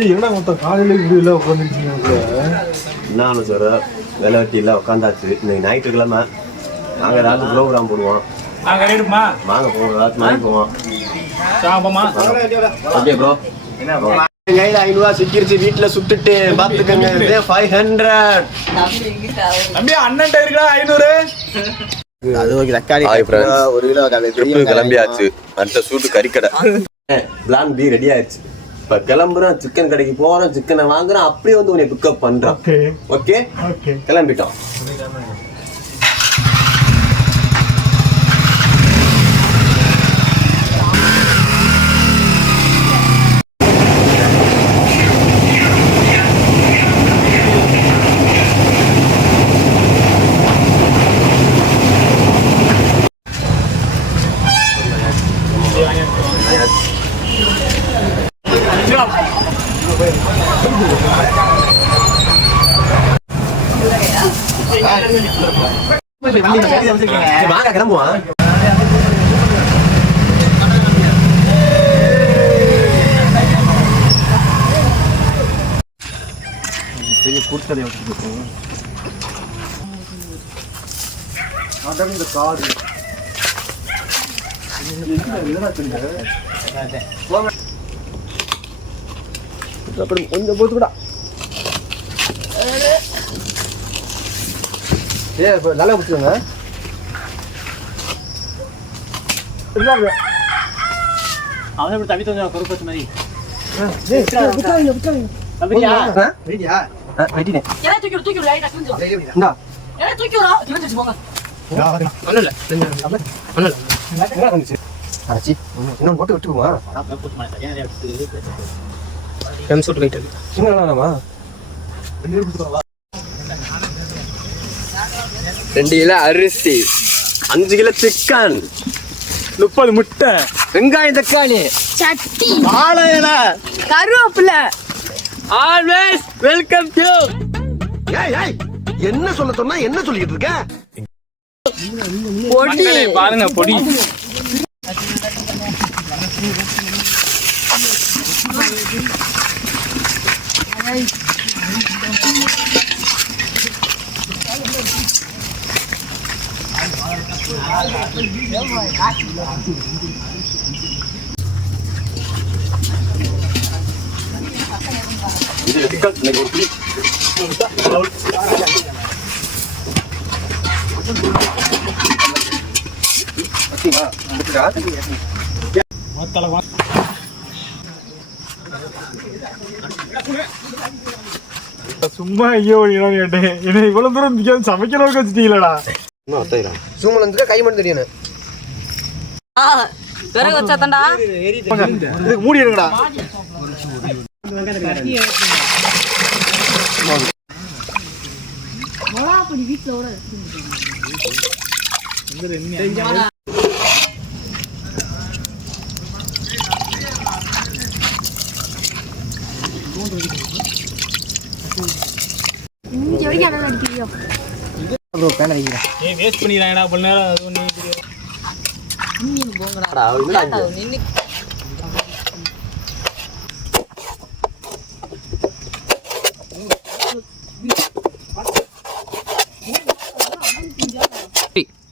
என்னடா மொத்தம் காலையில முடியல உட்காந்துருக்கீங்க. என்ன சார் வேலை வெட்டியில் உட்காந்தாச்சு. இன்னைக்கு ஞாயிற்றுக்கிழமை நாங்கள் ஏதாவது ப்ரோக்ராம் போடுவோம். வாங்க போவோம், ஏதாச்சும் வாங்கி போவோம். Okay bro. கையில் 500 சிக்கிருச்சு, வீட்டில் சுட்டுட்டு பார்த்துக்கங்க. 500 அண்ணன் இருக்கா 500. அது ஓகே. தக்காளி ஒரு கிலோ கிளம்பியாச்சு. அடுத்த சூட்டு கறிக்கடை பிளான் பி ரெடி ஆயிடுச்சு. இப்ப கிளம்புறோம், சிக்கன் கடைக்கு போறோம், சிக்கனை வாங்குறோம், அப்படியே வந்து உன்னை பிக்கப் பண்றோம். ஓகே கிளம்பிட்டோம். வாங்க கிளம்புவான். பெரிய கூட்டத்தை வச்சுருக்கோம். அதான் இந்த காடு கொஞ்சம் போத்துக்கூடா. நல்லா பிடிச்சிருங்க. அவன் எப்படி தவி கொஞ்சம் பொறுப்பு மாதிரி போட்டு விட்டுருமா ரெண்டு கிலோ அரிசி, 5 கிலோ சிக்கன், 30 முட்டை, வெங்காயம், தக்காளி, சட்டி, ஆலையில கருவேப்பிலை. Always welcome to. என்ன சொல்ல சொன்னா என்ன சொல்லிட்டு இருக்க? பொடி பாருங்க பொடி. சும்மா ஐயோ கேட்டேன். என்ன இவ்வளவு தூரம் சமைக்கிற அளவுக்கு வச்சுட்டீங்களா? சூமலந்துக்கு கை மட்டும் தெரியணும். விறகு வச்சாத்தண்டா மூடி இருங்கடா. வேஸ்ட் பண்ணிடுறாங்கடா கொஞ்ச நேரம். அது ஒண்ணு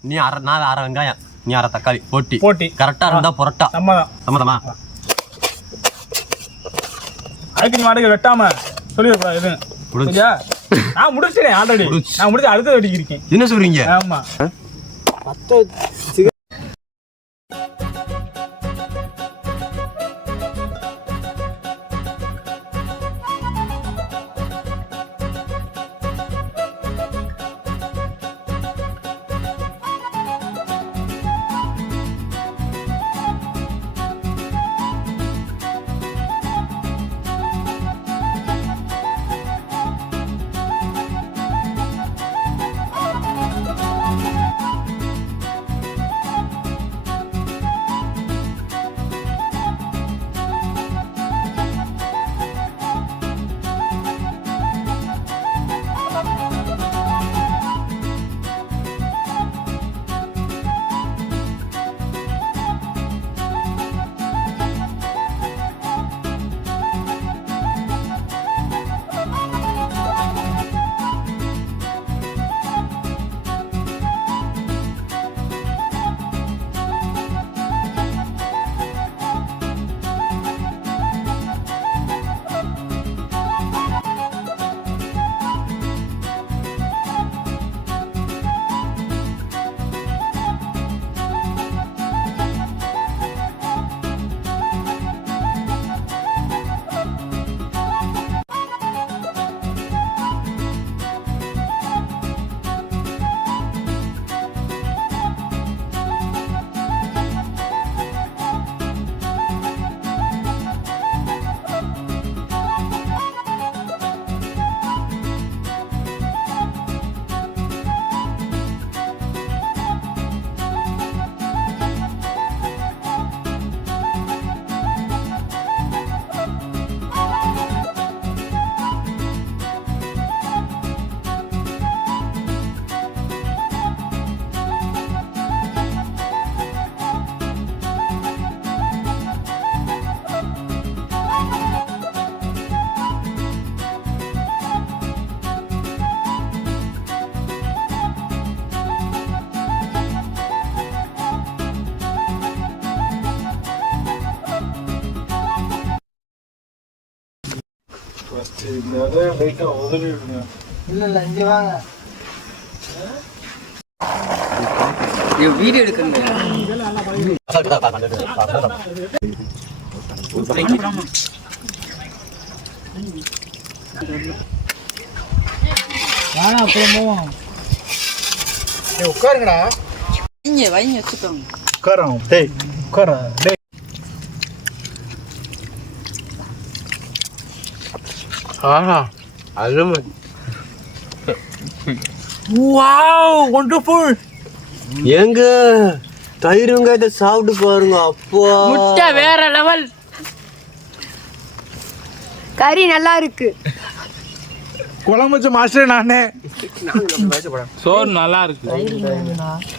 நீ நான் 6 வெங்காயம், நீ 6 தக்காளி போட்டி போட்டி கரெக்டா இருந்தா புரட்டா சம்மதமா? அதுக்கு நீ வாடகை வெட்டாம சொல்லிடக்கூடாது. நான் முடிச்சிட்டேன் ஆல்ரெடி. நான் முடிச்சு அடுத்த வெட்டிக்கிருக்கேன். என்ன சொல்றீங்க? ஆமா. வீடியோ எடுக்கணும். உட்காருங்கடா. வைங்க வச்சுக்கோங்க. உட்காரோம். டேய் உட்கார. டேய் அருமை. Wow wonderful. ஏங்க தயிர் வெங்காயத்தை சாப்பிட்டு பாருங்க. அப்பா முட்டை வேற லெவல். கறி நல்லா இருக்கு. குழம்பு வச்ச மாஸ்டர் நானே. சோறு நல்லா இருக்கு.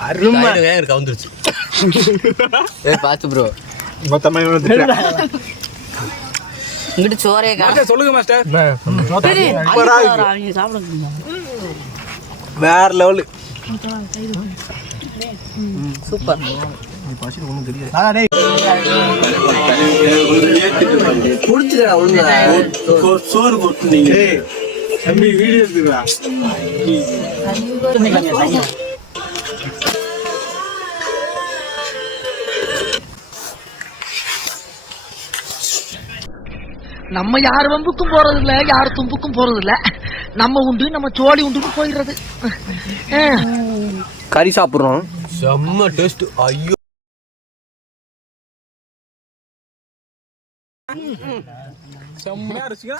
அருமை. கவுந்துருச்சு. பாத்து ப்ரோ. மொத்தமா இங்கிட்டு சோறே மாஸ்டர் சொல்லுங்க மாஸ்டர். அவங்க சாப்பிடுங்க. வேற லெவல். சூப்பர். சோறு போட்டு நீங்க தம்பி வீடியோ எடுத்துக்கிறா. நம்ம யார் வம்புக்கும் போறது இல்ல, யார் தும்புக்கும் போறது இல்ல. நம்ம உண்டு, நம்ம சோழி உண்டுன்னு போயிடுறது. கறி சாப்பிடுறோம். செம்ம டேஸ்ட். ஐயோ செம்மையா ருசியா.